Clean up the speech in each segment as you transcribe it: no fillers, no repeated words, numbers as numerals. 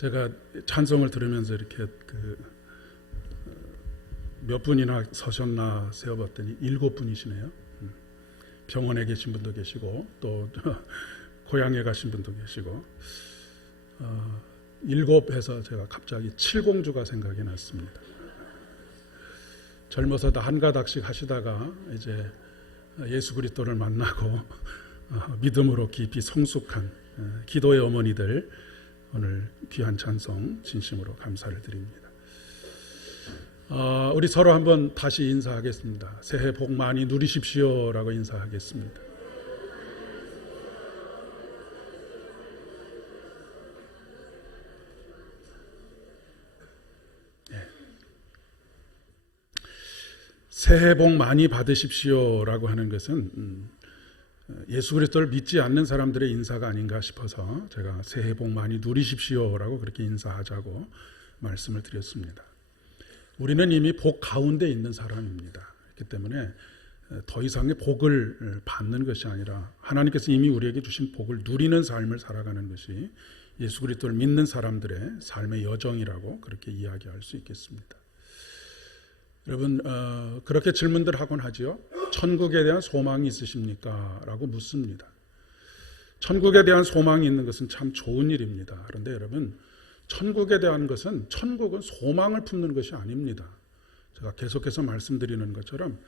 제가 찬송을 들으면서 이렇게 몇 분이나 서셨나 세어봤더니 7분이시네요. 병원에 계신 분도 계시고 또 고향에 가신 분도 계시고 7해서 제가 갑자기 7공주가 생각이 났습니다. 젊어서 한 가닥씩 하시다가 이제 예수 그리스도를 만나고 믿음으로 깊이 성숙한 기도의 어머니들, 오늘 귀한 찬송 진심으로 감사를 드립니다. 우리 서로 한번 다시 인사하겠습니다. 새해 복 많이 누리십시오 라고 인사하겠습니다. 새해 복 많이 받으십시오 라고 하는 것은 예수 그리스도를 믿지 않는 사람들의 인사가 아닌가 싶어서 제가 새해 복 많이 누리십시오 라고 그렇게 인사하자고 말씀을 드렸습니다. 우리는 이미 복 가운데 있는 사람입니다. 그렇기 때문에 더 이상의 복을 받는 것이 아니라 하나님께서 이미 우리에게 주신 복을 누리는 삶을 살아가는 것이 예수 그리스도를 믿는 사람들의 삶의 여정이라고 그렇게 이야기할 수 있겠습니다. 여러분, 그렇게 질문들 하곤 하지요. 천국에 대한 소망이 있으십니까? 라고 묻습니다. 천국에 대한 소망이 있는 것은 참 좋은 일입니다. 그런데 여러분, 천국에 대한 것은, 천국은 소망을 품는 것이 아닙니다. 제가 계속해서 말씀드리는 것처럼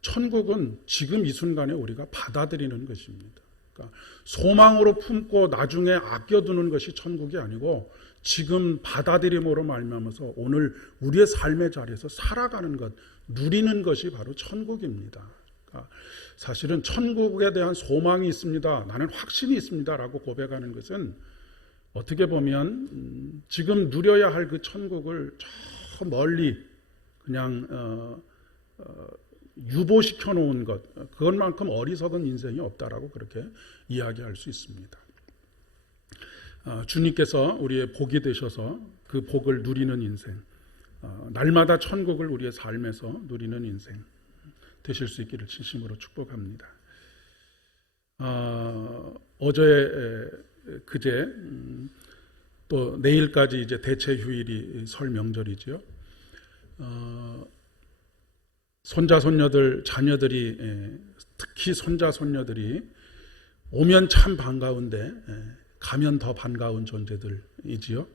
천국은 지금 이 순간에 우리가 받아들이는 것입니다. 그러니까 소망으로 품고 나중에 아껴두는 것이 천국이 아니고 지금 받아들임으로 말미암아서 오늘 우리의 삶의 자리에서 살아가는 것, 누리는 것이 바로 천국입니다. 그러니까 사실은 천국에 대한 소망이 있습니다, 나는 확신이 있습니다 라고 고백하는 것은 어떻게 보면 지금 누려야 할 그 천국을 저 멀리 그냥 유보시켜 놓은 것, 그것만큼 어리석은 인생이 없다라고 그렇게 이야기할 수 있습니다. 주님께서 우리의 복이 되셔서 그 복을 누리는 인생, 날마다 천국을 우리의 삶에서 누리는 인생 되실 수 있기를 진심으로 축복합니다. 어제 그제 또 내일까지 이제 대체 휴일이 설 명절이죠. 손자 손녀들, 자녀들이, 특히 손자 손녀들이 오면 참 반가운데 가면 더 반가운 존재들이지요.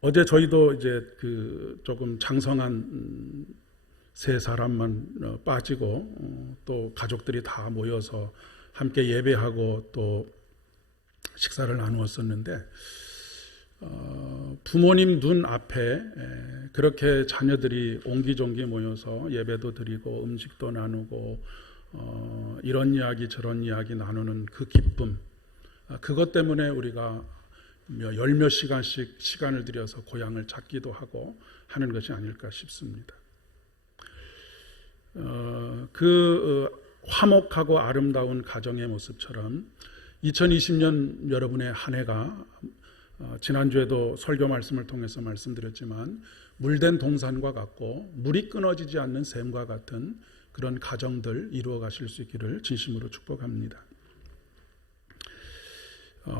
어제 저희도 이제 조금 장성한 세 사람만 빠지고 또 가족들이 다 모여서 함께 예배하고 또 식사를 나누었었는데 부모님 눈 앞에 그렇게 자녀들이 옹기종기 모여서 예배도 드리고 음식도 나누고 이런 이야기 저런 이야기 나누는 그 기쁨, 그것 때문에 우리가 열몇 시간씩 시간을 들여서 고향을 찾기도 하고 하는 것이 아닐까 싶습니다. 화목하고 아름다운 가정의 모습처럼 2020년 여러분의 한 해가 지난주에도 설교 말씀을 통해서 말씀드렸지만 물된 동산과 같고 물이 끊어지지 않는 샘과 같은 그런 가정들 이루어 가실 수 있기를 진심으로 축복합니다.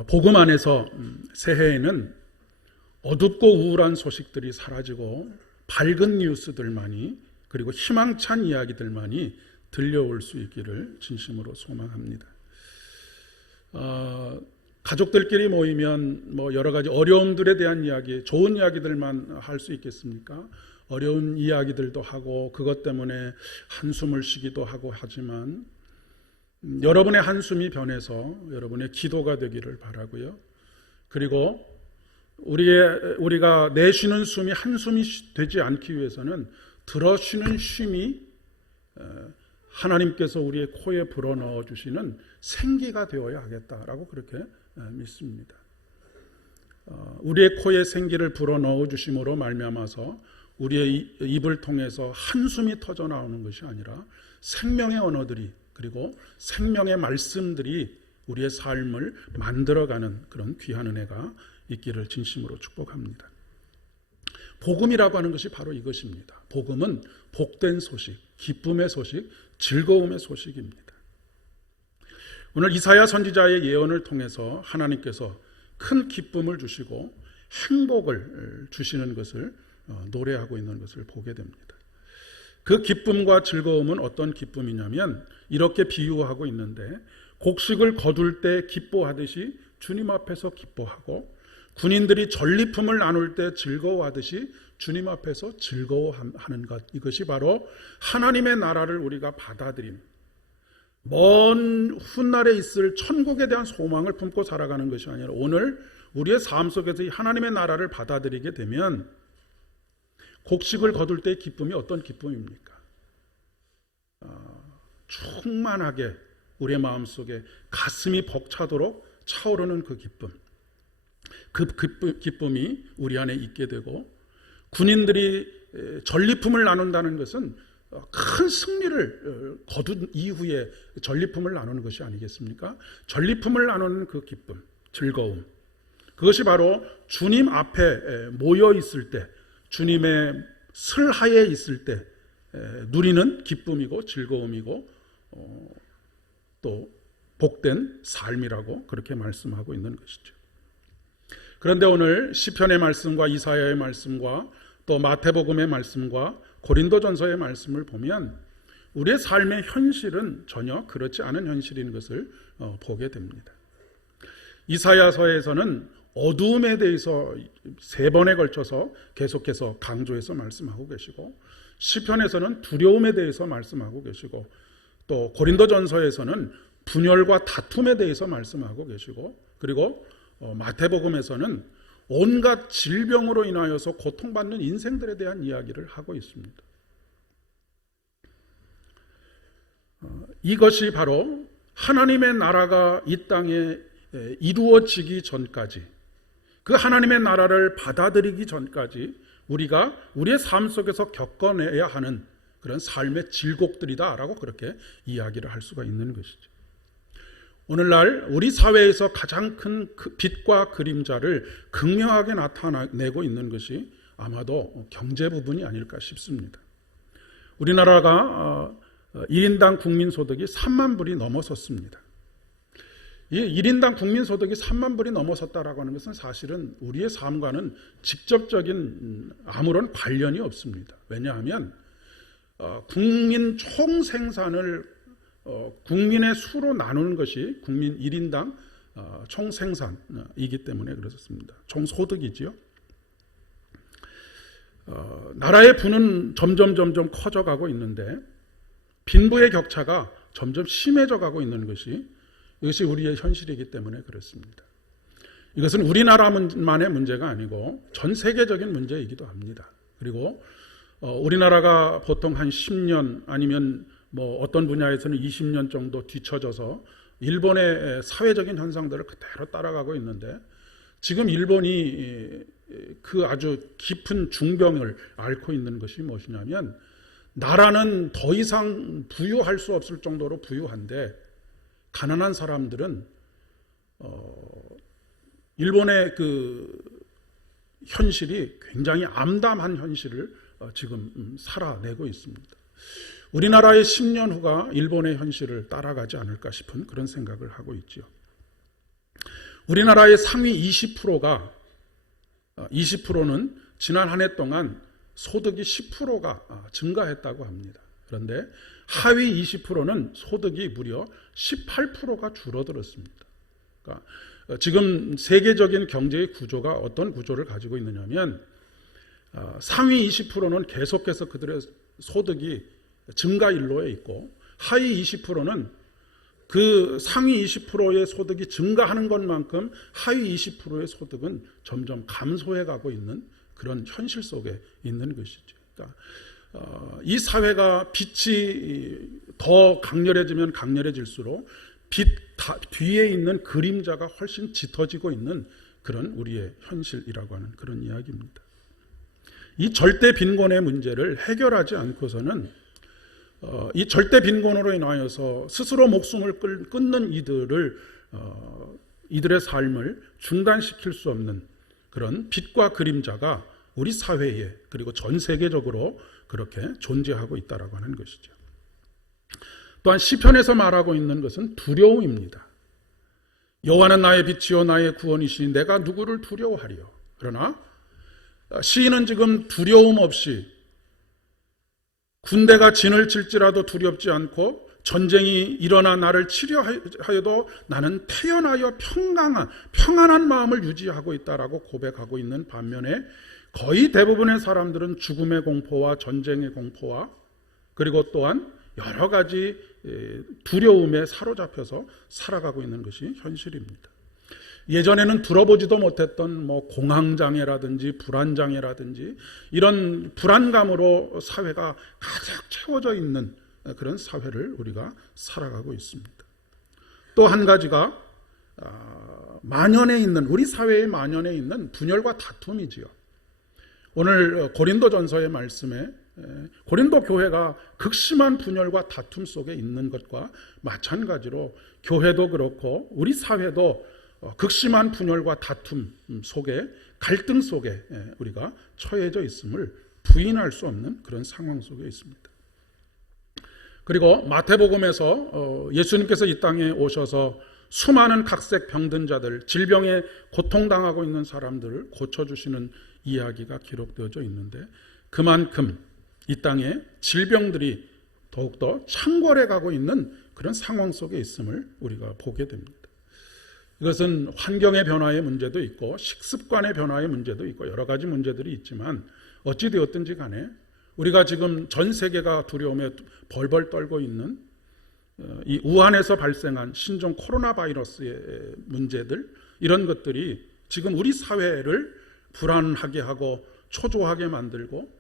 복음 안에서 새해에는 어둡고 우울한 소식들이 사라지고 밝은 뉴스들만이, 그리고 희망찬 이야기들만이 들려올 수 있기를 진심으로 소망합니다. 가족들끼리 모이면 뭐 여러 가지 어려움들에 대한 이야기, 좋은 이야기들만 할 수 있겠습니까? 어려운 이야기들도 하고 그것 때문에 한숨을 쉬기도 하고 하지만 여러분의 한숨이 변해서 여러분의 기도가 되기를 바라고요. 그리고 우리가 내쉬는 숨이 한숨이 되지 않기 위해서는 들어쉬는 쉼이 하나님께서 우리의 코에 불어넣어 주시는 생기가 되어야 하겠다라고 그렇게 믿습니다. 우리의 코에 생기를 불어넣어 주심으로 말미암아서 우리의 입을 통해서 한숨이 터져 나오는 것이 아니라 생명의 언어들이, 그리고 생명의 말씀들이 우리의 삶을 만들어가는 그런 귀한 은혜가 있기를 진심으로 축복합니다. 복음이라고 하는 것이 바로 이것입니다. 복음은 복된 소식, 기쁨의 소식, 즐거움의 소식입니다. 오늘 이사야 선지자의 예언을 통해서 하나님께서 큰 기쁨을 주시고 행복을 주시는 것을 노래하고 있는 것을 보게 됩니다. 그 기쁨과 즐거움은 어떤 기쁨이냐면 이렇게 비유하고 있는데, 곡식을 거둘 때 기뻐하듯이 주님 앞에서 기뻐하고, 군인들이 전리품을 나눌 때 즐거워하듯이 주님 앞에서 즐거워하는 것, 이것이 바로 하나님의 나라를 우리가 받아들임, 먼 훗날에 있을 천국에 대한 소망을 품고 살아가는 것이 아니라 오늘 우리의 삶 속에서 이 하나님의 나라를 받아들이게 되면 곡식을 거둘 때의 기쁨이 어떤 기쁨입니까? 충만하게 우리의 마음속에 가슴이 벅차도록 차오르는 그 기쁨, 그 기쁨이 우리 안에 있게 되고, 군인들이 전리품을 나눈다는 것은 큰 승리를 거둔 이후에 전리품을 나누는 것이 아니겠습니까? 전리품을 나누는 그 기쁨, 즐거움, 그것이 바로 주님 앞에 모여 있을 때, 주님의 슬하에 있을 때 누리는 기쁨이고 즐거움이고 또 복된 삶이라고 그렇게 말씀하고 있는 것이죠. 그런데 오늘 시편의 말씀과 이사야의 말씀과 또 마태복음의 말씀과 고린도전서의 말씀을 보면 우리의 삶의 현실은 전혀 그렇지 않은 현실인 것을 보게 됩니다. 이사야서에서는 어두움에 대해서 3번에 걸쳐서 계속해서 강조해서 말씀하고 계시고, 시편에서는 두려움에 대해서 말씀하고 계시고, 또 고린도전서에서는 분열과 다툼에 대해서 말씀하고 계시고, 그리고 마태복음에서는 온갖 질병으로 인하여서 고통받는 인생들에 대한 이야기를 하고 있습니다. 이것이 바로 하나님의 나라가 이 땅에 이루어지기 전까지, 그 하나님의 나라를 받아들이기 전까지 우리가 우리의 삶 속에서 겪어내야 하는 그런 삶의 질곡들이다라고 그렇게 이야기를 할 수가 있는 것이죠. 오늘날 우리 사회에서 가장 큰 빛과 그림자를 극명하게 나타내고 있는 것이 아마도 경제 부분이 아닐까 싶습니다. 우리나라가 1인당 국민소득이 3만 불이 넘어섰습니다. 이 1인당 국민소득이 3만 불이 넘어섰다라고 하는 것은 사실은 우리의 삶과는 직접적인 아무런 관련이 없습니다. 왜냐하면 국민 총생산을 국민의 수로 나누는 것이 국민 1인당 총생산이기 때문에 그렇습니다. 총소득이지요. 나라의 부는 점점 커져가고 있는데 빈부의 격차가 점점 심해져 가고 있는 것이, 이것이 우리의 현실이기 때문에 그렇습니다. 이것은 우리나라만의 문제가 아니고 전 세계적인 문제이기도 합니다. 그리고 우리나라가 보통 한 10년 아니면 뭐 어떤 분야에서는 20년 정도 뒤처져서 일본의 사회적인 현상들을 그대로 따라가고 있는데, 지금 일본이 그 아주 깊은 중병을 앓고 있는 것이 무엇이냐면, 나라는 더 이상 부유할 수 없을 정도로 부유한데 가난한 사람들은 일본의 그 현실이 굉장히 암담한 현실을 지금 살아내고 있습니다. 우리나라의 10년 후가 일본의 현실을 따라가지 않을까 싶은 그런 생각을 하고 있죠. 우리나라의 상위 20%는 지난 한 해 동안 소득이 10%가 증가했다고 합니다. 그런데 하위 20%는 소득이 무려 18%가 줄어들었습니다. 그러니까 지금 세계적인 경제의 구조가 어떤 구조를 가지고 있느냐면, 상위 20%는 계속해서 그들의 소득이 증가 일로에 있고, 하위 20%는 그 상위 20%의 소득이 증가하는 것만큼 하위 20%의 소득은 점점 감소해 가고 있는 그런 현실 속에 있는 것이죠. 그러니까 이 사회가 빛이 더 강렬해지면 강렬해질수록 빛 뒤에 있는 그림자가 훨씬 짙어지고 있는 그런 우리의 현실이라고 하는 그런 이야기입니다. 이 절대 빈곤의 문제를 해결하지 않고서는 이 절대 빈곤으로 인하여서 스스로 목숨을 끊는 이들의 삶을 중단시킬 수 없는 그런 빛과 그림자가 우리 사회에, 그리고 전 세계적으로 그렇게 존재하고 있다라고 하는 것이죠. 또한 시편에서 말하고 있는 것은 두려움입니다. 여호와는 나의 빛이요 나의 구원이시니 내가 누구를 두려워하리요. 그러나 시인은 지금 두려움 없이 군대가 진을 칠지라도 두렵지 않고 전쟁이 일어나 나를 치려하여도 나는 태연하여 평안한 마음을 유지하고 있다라고 고백하고 있는 반면에 거의 대부분의 사람들은 죽음의 공포와 전쟁의 공포와 그리고 또한 여러 가지 두려움에 사로잡혀서 살아가고 있는 것이 현실입니다. 예전에는 들어보지도 못했던 공황장애라든지 불안장애라든지 이런 불안감으로 사회가 가득 채워져 있는 그런 사회를 우리가 살아가고 있습니다. 또 한 가지가 만연해 있는 우리 사회에 만연해 있는 분열과 다툼이지요. 오늘 고린도전서의 말씀에 고린도 교회가 극심한 분열과 다툼 속에 있는 것과 마찬가지로 교회도 그렇고 우리 사회도 극심한 분열과 다툼 속에 갈등 속에 우리가 처해져 있음을 부인할 수 없는 그런 상황 속에 있습니다. 그리고 마태복음에서 예수님께서 이 땅에 오셔서 수많은 각색 병든 자들, 질병에 고통당하고 있는 사람들을 고쳐주시는 이야기가 기록되어져 있는데 그만큼 이 땅에 질병들이 더욱더 창궐해 가고 있는 그런 상황 속에 있음을 우리가 보게 됩니다. 이것은 환경의 변화의 문제도 있고 식습관의 변화의 문제도 있고 여러 가지 문제들이 있지만 어찌되었든지 간에 우리가 지금 전 세계가 두려움에 벌벌 떨고 있는 이 우한에서 발생한 신종 코로나 바이러스의 문제들 이런 것들이 지금 우리 사회를 불안하게 하고 초조하게 만들고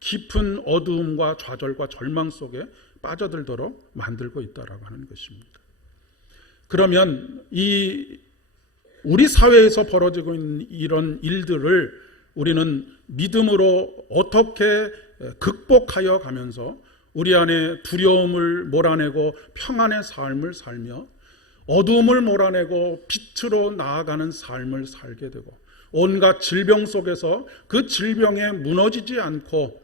깊은 어두움과 좌절과 절망 속에 빠져들도록 만들고 있다라고 하는 것입니다. 그러면 이 우리 사회에서 벌어지고 있는 이런 일들을 우리는 믿음으로 어떻게 극복하여 가면서 우리 안에 두려움을 몰아내고 평안의 삶을 살며 어두움을 몰아내고 빛으로 나아가는 삶을 살게 되고 온갖 질병 속에서 그 질병에 무너지지 않고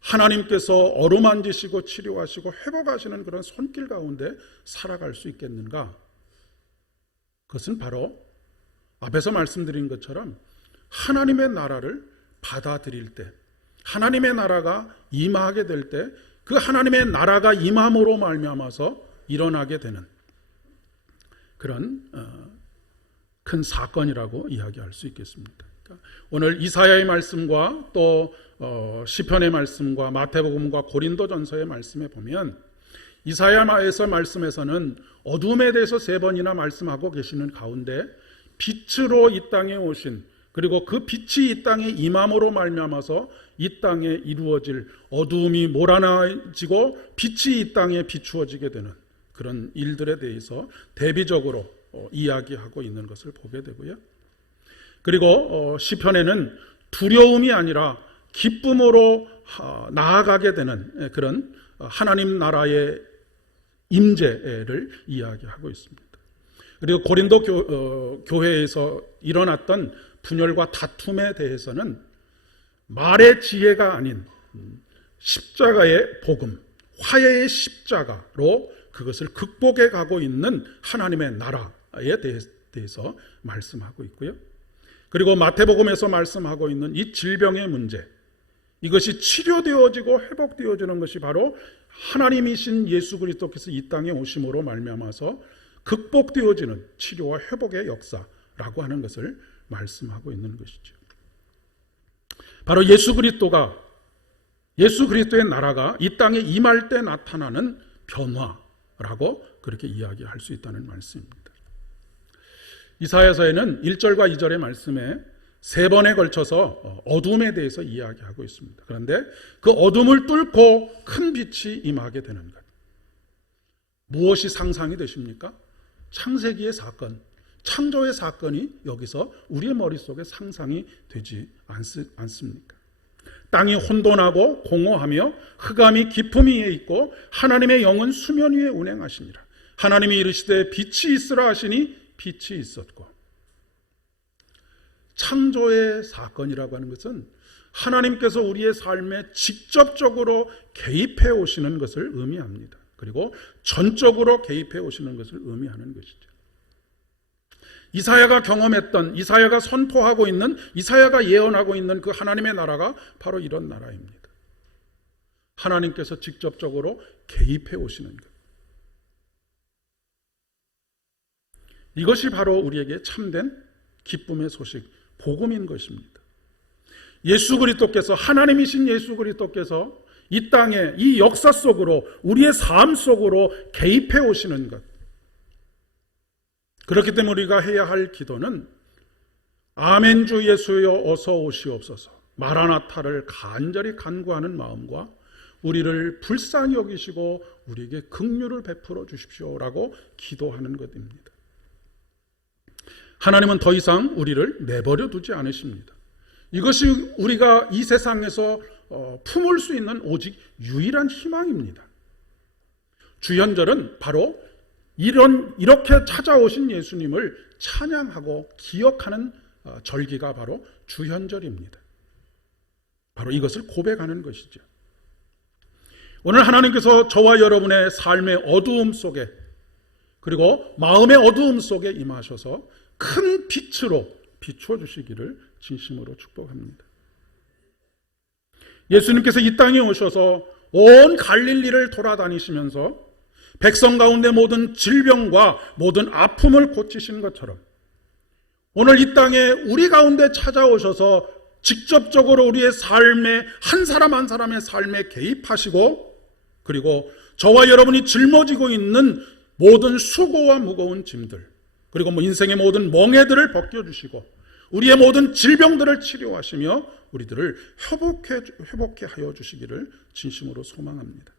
하나님께서 어루만지시고 치료하시고 회복하시는 그런 손길 가운데 살아갈 수 있겠는가? 그것은 바로 앞에서 말씀드린 것처럼 하나님의 나라를 받아들일 때 하나님의 나라가 임하게 될 때 그 하나님의 나라가 임함으로 말미암아서 일어나게 되는 그런 큰 사건이라고 이야기할 수 있겠습니다. 그러니까 오늘 이사야의 말씀과 또 시편의 말씀과 마태복음과 고린도전서의 말씀에 보면 이사야에서 말씀에서는 어둠에 대해서 3번이나 말씀하고 계시는 가운데 빛으로 이 땅에 오신 그리고 그 빛이 이 땅에 임함으로 말미암아서 이 땅에 이루어질 어두움이 몰아내지고 빛이 이 땅에 비추어지게 되는 그런 일들에 대해서 대비적으로 이야기하고 있는 것을 보게 되고요. 그리고 시편에는 두려움이 아니라 기쁨으로 나아가게 되는 그런 하나님 나라의 임재를 이야기하고 있습니다. 그리고 고린도 교회에서 일어났던 분열과 다툼에 대해서는 말의 지혜가 아닌 십자가의 복음, 화해의 십자가로 그것을 극복해 가고 있는 하나님의 나라에 대해서 말씀하고 있고요. 그리고 마태복음에서 말씀하고 있는 이 질병의 문제, 이것이 치료되어지고 회복되어지는 것이 바로 하나님이신 예수 그리스도께서 이 땅에 오심으로 말미암아서 극복되어지는 치료와 회복의 역사라고 하는 것을 말씀하고 있는 것이죠. 바로 예수 그리스도의 나라가 이 땅에 임할 때 나타나는 변화라고 그렇게 이야기할 수 있다는 말씀입니다. 이사야서에는 1절과 2절의 말씀에 3번에 걸쳐서 어둠에 대해서 이야기하고 있습니다. 그런데 그 어둠을 뚫고 큰 빛이 임하게 되는 것. 무엇이 상상이 되십니까? 창세기의 사건, 창조의 사건이 여기서 우리의 머릿속에 상상이 되지 않습니까? 땅이 혼돈하고 공허하며 흑암이 깊음 위에 있고 하나님의 영은 수면 위에 운행하시니라. 하나님이 이르시되 빛이 있으라 하시니 빛이 있었고. 창조의 사건이라고 하는 것은 하나님께서 우리의 삶에 직접적으로 개입해 오시는 것을 의미합니다. 그리고 전적으로 개입해 오시는 것을 의미하는 것이죠. 이사야가 경험했던, 이사야가 선포하고 있는, 이사야가 예언하고 있는 그 하나님의 나라가 바로 이런 나라입니다. 하나님께서 직접적으로 개입해 오시는 것. 이것이 바로 우리에게 참된 기쁨의 소식, 복음인 것입니다. 예수 그리스도께서, 하나님이신 예수 그리스도께서 이 땅에, 이 역사 속으로, 우리의 삶 속으로 개입해 오시는 것. 그렇기 때문에 우리가 해야 할 기도는 아멘 주 예수여 어서 오시옵소서, 마라나타를 간절히 간구하는 마음과 우리를 불쌍히 여기시고 우리에게 긍휼을 베풀어 주십시오라고 기도하는 것입니다. 하나님은 더 이상 우리를 내버려 두지 않으십니다. 이것이 우리가 이 세상에서 품을 수 있는 오직 유일한 희망입니다. 주현절은 바로 이렇게 찾아오신 예수님을 찬양하고 기억하는 절기가 바로 주현절입니다. 바로 이것을 고백하는 것이죠. 오늘 하나님께서 저와 여러분의 삶의 어두움 속에, 그리고 마음의 어두움 속에 임하셔서 큰 빛으로 비추어 주시기를 진심으로 축복합니다. 예수님께서 이 땅에 오셔서 온 갈릴리를 돌아다니시면서 백성 가운데 모든 질병과 모든 아픔을 고치신 것처럼 오늘 이 땅에 우리 가운데 찾아오셔서 직접적으로 우리의 삶에, 한 사람 한 사람의 삶에 개입하시고, 그리고 저와 여러분이 짊어지고 있는 모든 수고와 무거운 짐들, 그리고 인생의 모든 멍에들을 벗겨주시고 우리의 모든 질병들을 치료하시며 우리들을 회복해 하여 주시기를 진심으로 소망합니다.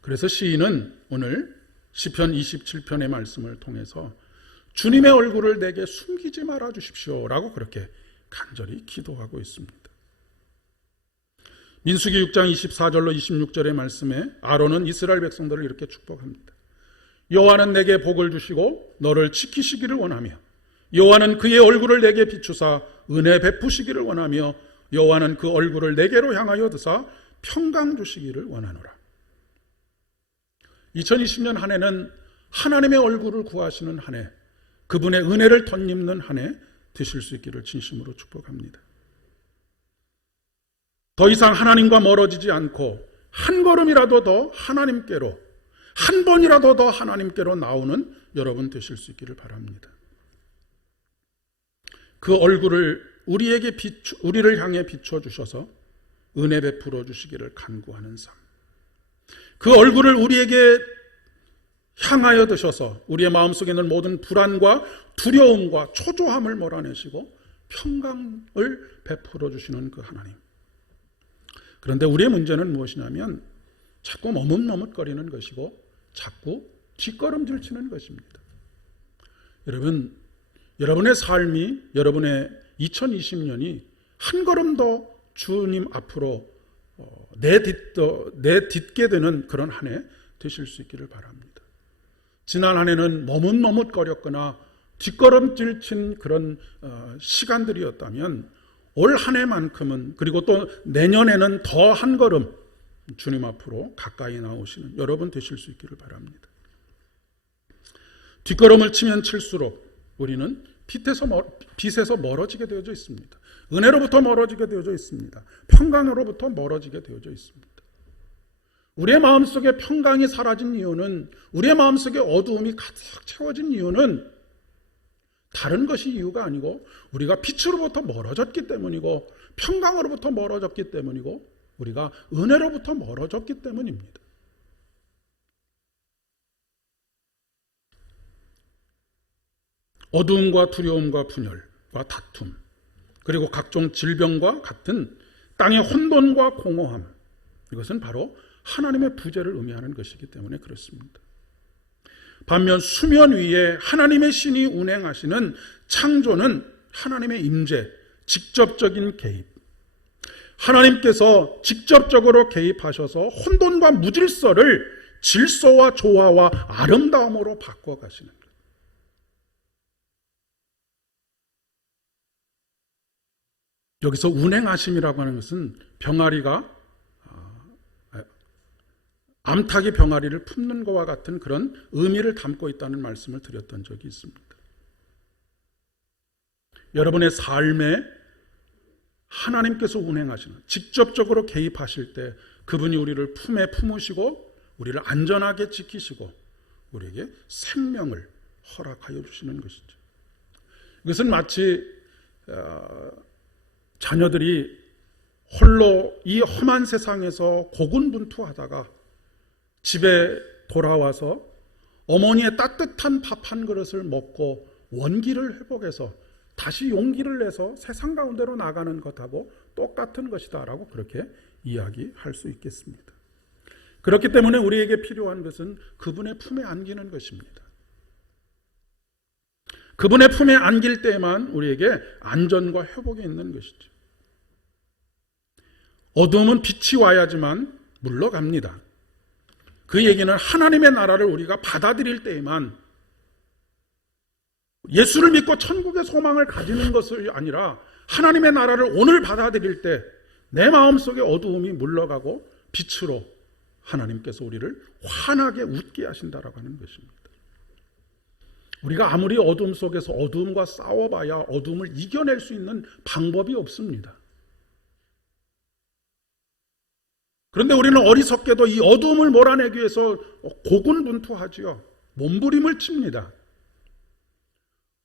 그래서 시인은 오늘 시편 27편의 말씀을 통해서 주님의 얼굴을 내게 숨기지 말아 주십시오 라고 그렇게 간절히 기도하고 있습니다. 민수기 6장 24절로 26절의 말씀에 아론은 이스라엘 백성들을 이렇게 축복합니다. 여호와는 내게 복을 주시고 너를 지키시기를 원하며, 여호와는 그의 얼굴을 내게 비추사 은혜 베푸시기를 원하며, 여호와는 그 얼굴을 내게로 향하여 드사 평강 주시기를 원하노라. 2020년 한 해는 하나님의 얼굴을 구하시는 한 해, 그분의 은혜를 덧입는 한 해 되실 수 있기를 진심으로 축복합니다. 더 이상 하나님과 멀어지지 않고 한 걸음이라도 더 하나님께로, 한 번이라도 더 하나님께로 나오는 여러분 되실 수 있기를 바랍니다. 그 얼굴을 우리를 향해 비춰 주셔서 은혜 베풀어 주시기를 간구하는 삶, 그 얼굴을 우리에게 향하여 드셔서 우리의 마음속에 있는 모든 불안과 두려움과 초조함을 몰아내시고 평강을 베풀어 주시는 그 하나님. 그런데 우리의 문제는 무엇이냐면 자꾸 머뭇머뭇거리는 것이고 자꾸 뒷걸음질 치는 것입니다. 여러분의 삶이, 여러분의 2020년이 한 걸음 더 주님 앞으로 내딛게 되는 그런 한 해 되실 수 있기를 바랍니다. 지난 한 해는 머뭇머뭇거렸거나 뒷걸음질 친 그런 시간들이었다면 올 한 해만큼은, 그리고 또 내년에는 더 한 걸음 주님 앞으로 가까이 나오시는 여러분 되실 수 있기를 바랍니다. 뒷걸음을 치면 칠수록 우리는 빛에서 멀어지게 되어져 있습니다. 은혜로부터 멀어지게 되어져 있습니다. 평강으로부터 멀어지게 되어져 있습니다. 우리의 마음속에 평강이 사라진 이유는, 우리의 마음속에 어두움이 가득 채워진 이유는 다른 것이 이유가 아니고 우리가 빛으로부터 멀어졌기 때문이고 평강으로부터 멀어졌기 때문이고 우리가 은혜로부터 멀어졌기 때문입니다. 어두움과 두려움과 분열과 다툼, 그리고 각종 질병과 같은 땅의 혼돈과 공허함, 이것은 바로 하나님의 부재를 의미하는 것이기 때문에 그렇습니다. 반면 수면 위에 하나님의 신이 운행하시는 창조는 하나님의 임재, 직접적인 개입, 하나님께서 직접적으로 개입하셔서 혼돈과 무질서를 질서와 조화와 아름다움으로 바꿔가시는 것. 여기서 운행하심이라고 하는 것은 병아리가 암탉이 병아리를 품는 것과 같은 그런 의미를 담고 있다는 말씀을 드렸던 적이 있습니다. 여러분의 삶에 하나님께서 운행하시는, 직접적으로 개입하실 때 그분이 우리를 품에 품으시고 우리를 안전하게 지키시고 우리에게 생명을 허락하여 주시는 것이죠. 이것은 마치 자녀들이 홀로 이 험한 세상에서 고군분투하다가 집에 돌아와서 어머니의 따뜻한 밥 한 그릇을 먹고 원기를 회복해서 다시 용기를 내서 세상 가운데로 나가는 것하고 똑같은 것이다 라고 그렇게 이야기할 수 있겠습니다. 그렇기 때문에 우리에게 필요한 것은 그분의 품에 안기는 것입니다. 그분의 품에 안길 때만 우리에게 안전과 회복이 있는 것이죠. 어두움은 빛이 와야지만 물러갑니다. 그 얘기는 하나님의 나라를 우리가 받아들일 때에만, 예수를 믿고 천국의 소망을 가지는 것이 아니라 하나님의 나라를 오늘 받아들일 때 내 마음속에 어두움이 물러가고 빛으로 하나님께서 우리를 환하게 웃게 하신다라고 하는 것입니다. 우리가 아무리 어둠 속에서 어둠과 싸워봐야 어둠을 이겨낼 수 있는 방법이 없습니다. 그런데 우리는 어리석게도 이 어둠을 몰아내기 위해서 고군분투하지요. 몸부림을 칩니다.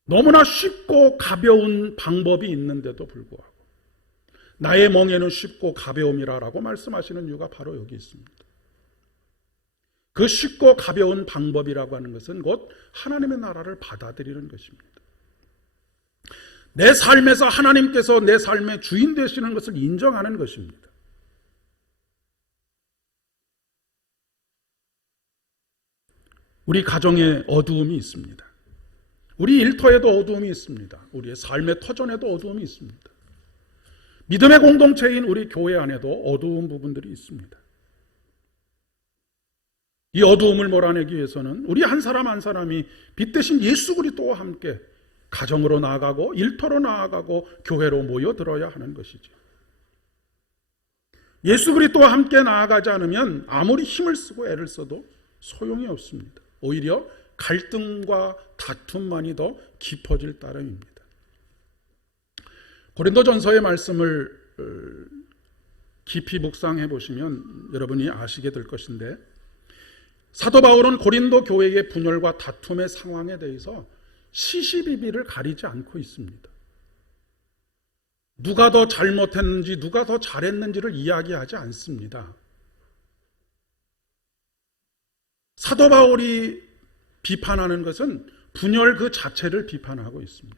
너무나 쉽고 가벼운 방법이 있는데도 불구하고 나의 멍에는 쉽고 가벼움이라고 말씀하시는 이유가 바로 여기 있습니다. 그 쉽고 가벼운 방법이라고 하는 것은 곧 하나님의 나라를 받아들이는 것입니다. 내 삶에서 하나님께서 내 삶의 주인 되시는 것을 인정하는 것입니다. 우리 가정에 어두움이 있습니다. 우리 일터에도 어두움이 있습니다. 우리의 삶의 터전에도 어두움이 있습니다. 믿음의 공동체인 우리 교회 안에도 어두운 부분들이 있습니다. 이 어두움을 몰아내기 위해서는 우리 한 사람 한 사람이 빛 대신 예수 그리스도와 함께 가정으로 나아가고 일터로 나아가고 교회로 모여들어야 하는 것이죠. 예수 그리스도와 함께 나아가지 않으면 아무리 힘을 쓰고 애를 써도 소용이 없습니다. 오히려 갈등과 다툼만이 더 깊어질 따름입니다. 고린도전서의 말씀을 깊이 묵상해 보시면 여러분이 아시게 될 것인데, 사도 바울은 고린도 교회의 분열과 다툼의 상황에 대해서 시시비비를 가리지 않고 있습니다. 누가 더 잘못했는지 누가 더 잘했는지를 이야기하지 않습니다. 사도 바울이 비판하는 것은 분열 그 자체를 비판하고 있습니다.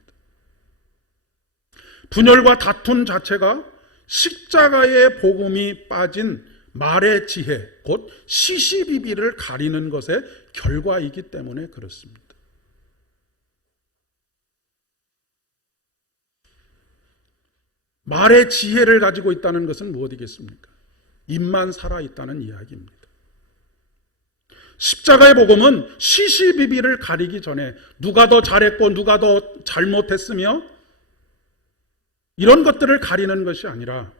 분열과 다툼 자체가 십자가의 복음이 빠진 말의 지혜, 곧 시시비비를 가리는 것의 결과이기 때문에 그렇습니다. 말의 지혜를 가지고 있다는 것은 무엇이겠습니까? 입만 살아있다는 이야기입니다. 십자가의 복음은 시시비비를 가리기 전에 누가 더 잘했고 누가 더 잘못했으며 이런 것들을 가리는 것이 아니라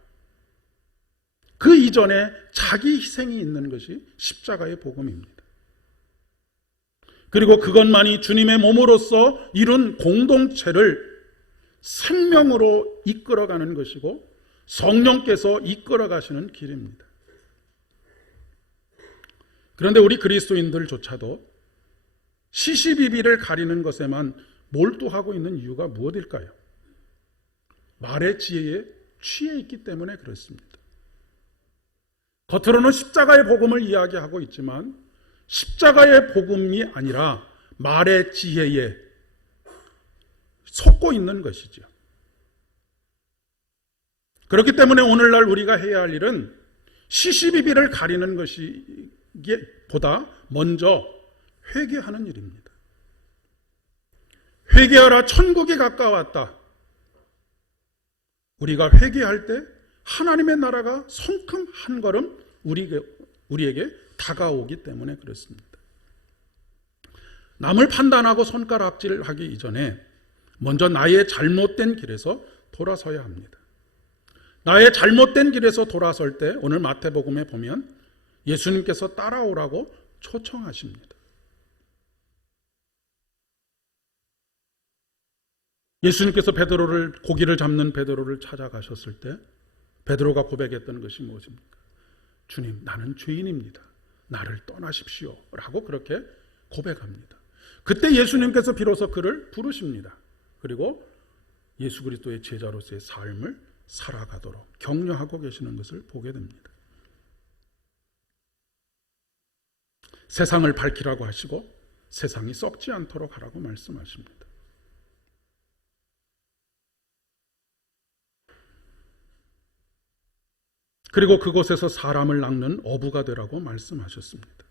그 이전에 자기 희생이 있는 것이 십자가의 복음입니다. 그리고 그것만이 주님의 몸으로서 이룬 공동체를 생명으로 이끌어가는 것이고 성령께서 이끌어가시는 길입니다. 그런데 우리 그리스도인들조차도 시시비비를 가리는 것에만 몰두하고 있는 이유가 무엇일까요? 말의 지혜에 취해 있기 때문에 그렇습니다. 겉으로는 십자가의 복음을 이야기하고 있지만 십자가의 복음이 아니라 말의 지혜에 속고 있는 것이죠. 그렇기 때문에 오늘날 우리가 해야 할 일은 시시비비를 가리는 것이 보다 먼저 회개하는 일입니다. 회개하라, 천국이 가까웠다. 우리가 회개할 때 하나님의 나라가 성큼 한 걸음 우리에게 다가오기 때문에 그렇습니다. 남을 판단하고 손가락질하기 이전에 먼저 나의 잘못된 길에서 돌아서야 합니다. 나의 잘못된 길에서 돌아설 때 오늘 마태복음에 보면 예수님께서 따라오라고 초청하십니다. 예수님께서 고기를 잡는 베드로를 찾아가셨을 때 베드로가 고백했던 것이 무엇입니까? 주님, 나는 죄인입니다. 나를 떠나십시오 라고 그렇게 고백합니다. 그때 예수님께서 비로소 그를 부르십니다. 그리고 예수 그리스도의 제자로서의 삶을 살아가도록 격려하고 계시는 것을 보게 됩니다. 세상을 밝히라고 하시고 세상이 썩지 않도록 하라고 말씀하십니다. 그리고 그곳에서 사람을 낚는 어부가 되라고 말씀하셨습니다.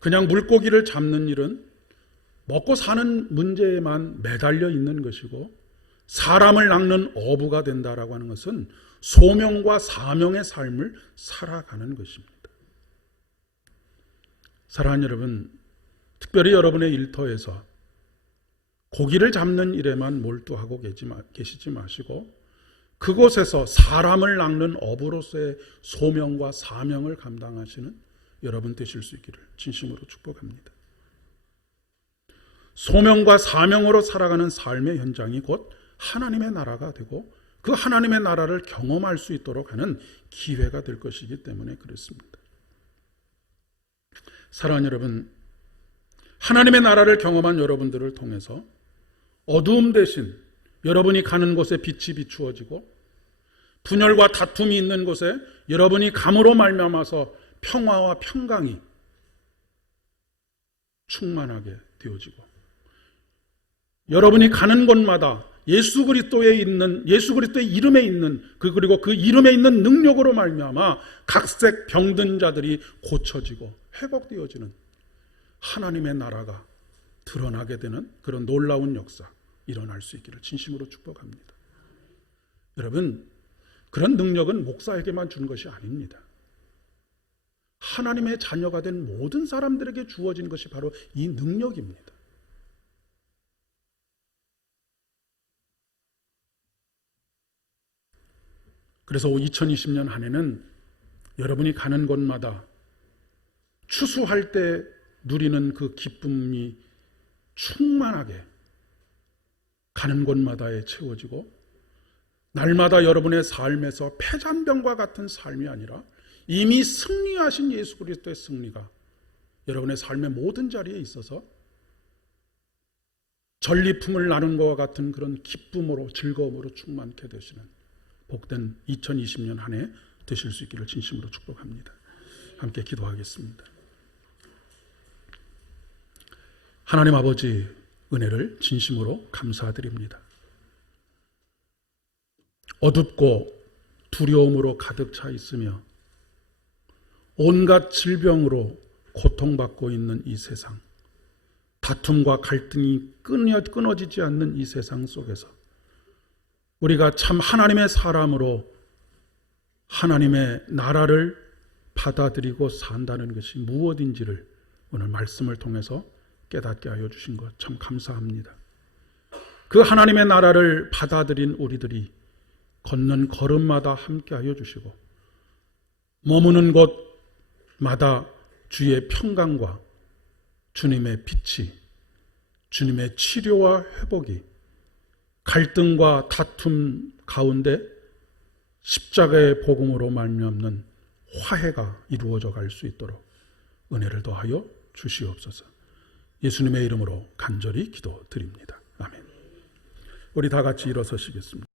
그냥 물고기를 잡는 일은 먹고 사는 문제에만 매달려 있는 것이고, 사람을 낚는 어부가 된다라고 하는 것은 소명과 사명의 삶을 살아가는 것입니다. 사랑하는 여러분, 특별히 여러분의 일터에서 고기를 잡는 일에만 몰두하고 계시지 마시고 그곳에서 사람을 낚는 어부로서의 소명과 사명을 감당하시는 여러분 되실 수 있기를 진심으로 축복합니다. 소명과 사명으로 살아가는 삶의 현장이 곧 하나님의 나라가 되고 그 하나님의 나라를 경험할 수 있도록 하는 기회가 될 것이기 때문에 그렇습니다. 사랑하는 여러분, 하나님의 나라를 경험한 여러분들을 통해서 어두움 대신 여러분이 가는 곳에 빛이 비추어지고 분열과 다툼이 있는 곳에 여러분이 감으로 말미암아서 평화와 평강이 충만하게 되어지고, 여러분이 가는 곳마다 예수 그리스도의 이름에 있는 그리고 그 이름에 있는 능력으로 말미암아 각색 병든 자들이 고쳐지고 회복되어지는 하나님의 나라가 드러나게 되는 그런 놀라운 역사 일어날 수 있기를 진심으로 축복합니다. 여러분, 그런 능력은 목사에게만 준 것이 아닙니다. 하나님의 자녀가 된 모든 사람들에게 주어진 것이 바로 이 능력입니다. 그래서 2020년 한 해는 여러분이 가는 곳마다 추수할 때 누리는 그 기쁨이 충만하게 가는 곳마다에 채워지고, 날마다 여러분의 삶에서 패잔병과 같은 삶이 아니라 이미 승리하신 예수 그리스도의 승리가 여러분의 삶의 모든 자리에 있어서 전리품을 나눈 것과 같은 그런 기쁨으로 즐거움으로 충만케 되시는 복된 2020년 한 해 되실 수 있기를 진심으로 축복합니다. 함께 기도하겠습니다. 하나님 아버지, 은혜를 진심으로 감사드립니다. 어둡고 두려움으로 가득 차 있으며 온갖 질병으로 고통받고 있는 이 세상, 다툼과 갈등이 끊어지지 않는 이 세상 속에서 우리가 참 하나님의 사람으로 하나님의 나라를 받아들이고 산다는 것이 무엇인지를 오늘 말씀을 통해서 깨닫게 하여 주신 것 참 감사합니다. 그 하나님의 나라를 받아들인 우리들이 걷는 걸음마다 함께 하여 주시고 머무는 곳마다 주의 평강과 주님의 빛이, 주님의 치료와 회복이 갈등과 다툼 가운데 십자가의 복음으로 말미암는 화해가 이루어져 갈 수 있도록 은혜를 더하여 주시옵소서. 예수님의 이름으로 간절히 기도드립니다. 아멘. 우리 다 같이 일어서시겠습니다.